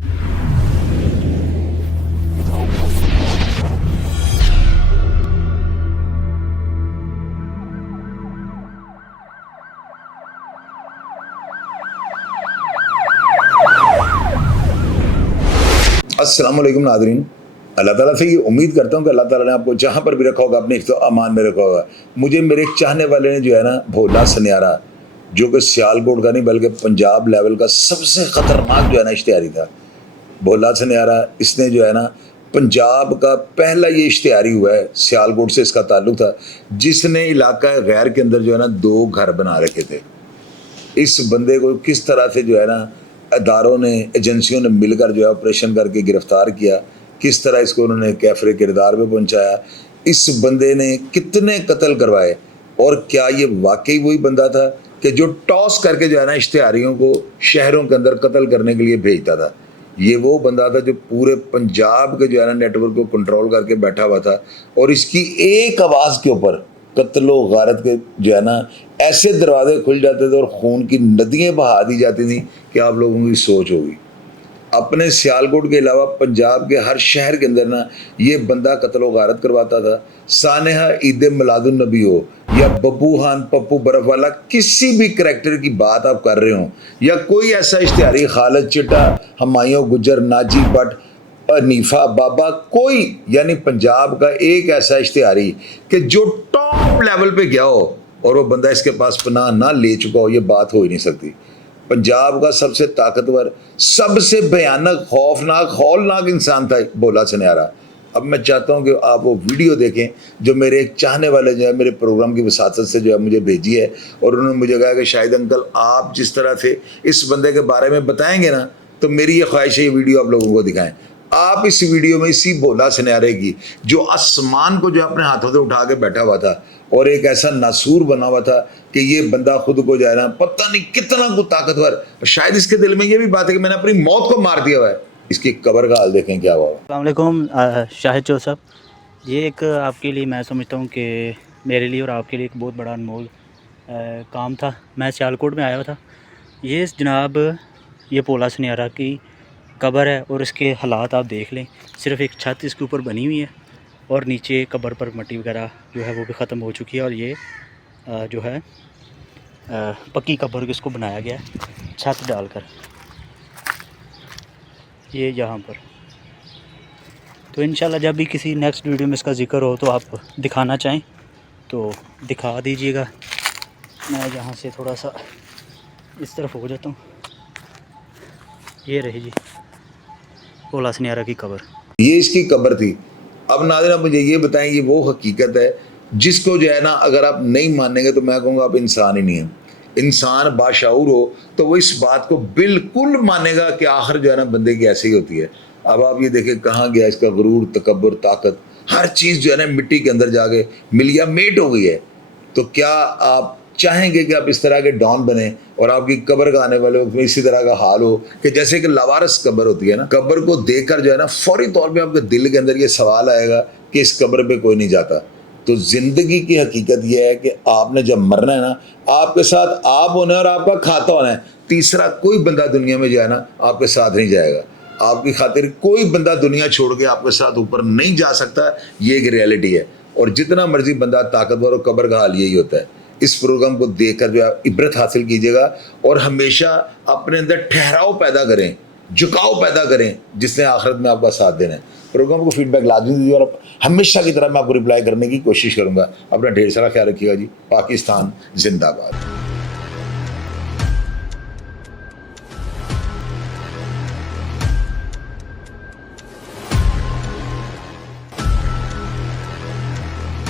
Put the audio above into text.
अस्सलाम वालेकुम नाज़रीन, अल्लाह ताला से ये उम्मीद करता हूँ कि अल्लाह ताला ने आपको जहाँ पर भी रखा होगा अपने हिफ्ज़ अमान में रखा होगा। मुझे मेरे एक चाहने वाले ने जो है ना भोला सन्यारा, जो कि सियालकोट का नहीं बल्कि पंजाब लेवल का सबसे ख़तरनाक जो है ना इश्तिहारी था। भोला सन्यारा, इसने जो है ना पंजाब का पहला ये इश्तिहारी हुआ है, सियालकोट से इसका ताल्लुक़ था, जिसने इलाका गैर के अंदर जो है ना 2 घर बना रखे थे। इस बंदे को किस तरह से जो है ना अदारों ने, एजेंसियों ने मिलकर जो है ऑपरेशन करके गिरफ़्तार किया, किस तरह इसको उन्होंने कैफरे किरदार में पहुंचाया, इस बंदे ने कितने कत्ल करवाए, और क्या ये वाकई वही बंदा था कि जो टॉस करके जो है ना इश्तिहारियों को शहरों के अंदर कत्ल करने के लिए भेजता था। ये वो बंदा था जो पूरे पंजाब के जो है ना नेटवर्क को कंट्रोल करके बैठा हुआ था, और इसकी एक आवाज़ के ऊपर कत्लो गारत के जो है ना ऐसे दरवाजे खुल जाते थे और खून की नदियाँ बहा दी जाती थी कि आप लोगों की सोच होगी। अपने सियालकोट के अलावा पंजाब के हर शहर के अंदर ना ये बंदा कत्लो गारत करवाता था। सानेहा ईद मिलादुन नबी हो या बब्बू खान, पप्पू बर्फ वाला, किसी भी करैक्टर की बात आप कर रहे हो, या कोई ऐसा इश्तिहारी, खालिद चिट्टा, हुमायूं गुज्जर, नाजी भट्ट, नीफा बाबा, कोई यानी पंजाब का एक ऐसा इश्तिहारी कि जो टॉप लेवल पे गया हो और वो बंदा इसके पास पनाह ना ले चुका हो, ये बात हो ही नहीं सकती। पंजाब का सबसे ताकतवर, सबसे भयानक, खौफनाक, हौलनाक इंसान था भोला सन्यारा। अब मैं चाहता हूं कि आप वो वीडियो देखें जो मेरे एक चाहने वाले जो है मेरे प्रोग्राम की वसातत से जो है मुझे भेजी है, और उन्होंने मुझे कहा कि शायद अंकल आप जिस तरह से इस बंदे के बारे में बताएंगे ना, तो मेरी ये ख्वाहिश है ये वीडियो आप लोगों को दिखाएं। आप इस वीडियो में इसी भोला सन्यारे की, जो आसमान को जो अपने हाथों से उठा के बैठा हुआ था और एक ऐसा नासूर बना हुआ था कि ये बंदा खुद को जो है ना पता नहीं कितना को ताकतवर, शायद इसके दिल में ये भी बात है कि मैंने अपनी मौत को मार दिया हुआ है। इसकी कब्र का हाल देखें क्या हुआ। अस्सलाम वालेकुम शाहिद चौधरी साहब, ये एक आपके लिए मैं समझता हूँ कि मेरे लिए और आपके लिए एक बहुत बड़ा अनमोल काम था। मैं सियालकोट में आया हुआ था। ये जनाब ये भोला सन्यारा की कब्र है और इसके हालात आप देख लें। सिर्फ़ एक छत इसके ऊपर बनी हुई है और नीचे कब्र पर मट्टी वगैरह जो है वो भी ख़त्म हो चुकी है, और ये जो है पक्की कब्र को इसको बनाया गया है छत डालकर, ये यहाँ पर। तो इंशाल्लाह जब भी किसी नेक्स्ट वीडियो में इसका ज़िक्र हो तो आप दिखाना चाहें तो दिखा दीजिएगा। मैं यहाँ से थोड़ा सा इस तरफ हो जाता हूँ। ये रही जी भोला सन्यारा की कब्र, ये इसकी कब्र थी। अब नाज़रीन आप मुझे ये बताएं, ये वो हकीकत है जिसको जो है ना अगर आप नहीं मानेंगे तो मैं कहूँगा आप इंसान ही नहीं है। इंसान बाशऊर हो तो वो इस बात को बिल्कुल मानेगा कि आखिर जो है ना बंदे की ऐसे ही होती है। अब आप ये देखें कहाँ गया इसका गुरूर, तकब्बुर, ताकत, हर चीज़ जो है ना मिट्टी के अंदर जाके मिलिया मेट हो गई है। तो क्या आप चाहेंगे कि आप इस तरह के डॉन बने और आपकी कब्र का आने वाले वक्त में इसी तरह का हाल हो कि जैसे कि लावारिस कब्र होती है ना, कब्र को देखकर जो है ना फौरी तौर पे आपके दिल के अंदर ये सवाल आएगा कि इस कब्र पे कोई नहीं जाता। तो ज़िंदगी की हकीकत यह है कि आपने जब मरना है ना, आपके साथ आप होना है और आपका खाता होना है। तीसरा कोई बंदा दुनिया में जो है ना आपके साथ नहीं जाएगा। आपकी खातिर कोई बंदा दुनिया छोड़ के आपके साथ ऊपर नहीं जा सकता, ये एक रियलिटी है। और जितना मर्जी बंदा ताकतवर हो, कब्र का हाल यही होता है। इस प्रोग्राम को देखकर जो है इबरत हासिल कीजिएगा और हमेशा अपने अंदर ठहराव पैदा करें, झुकाव पैदा करें, जिसने आखिरत में आपका साथ देना है। प्रोग्राम को फीडबैक लाजमी दीजिए और हमेशा की तरह मैं आपको रिप्लाई करने की कोशिश करूंगा। अपना ढेर सारा ख्याल रखिएगा जी। पाकिस्तान जिंदाबाद।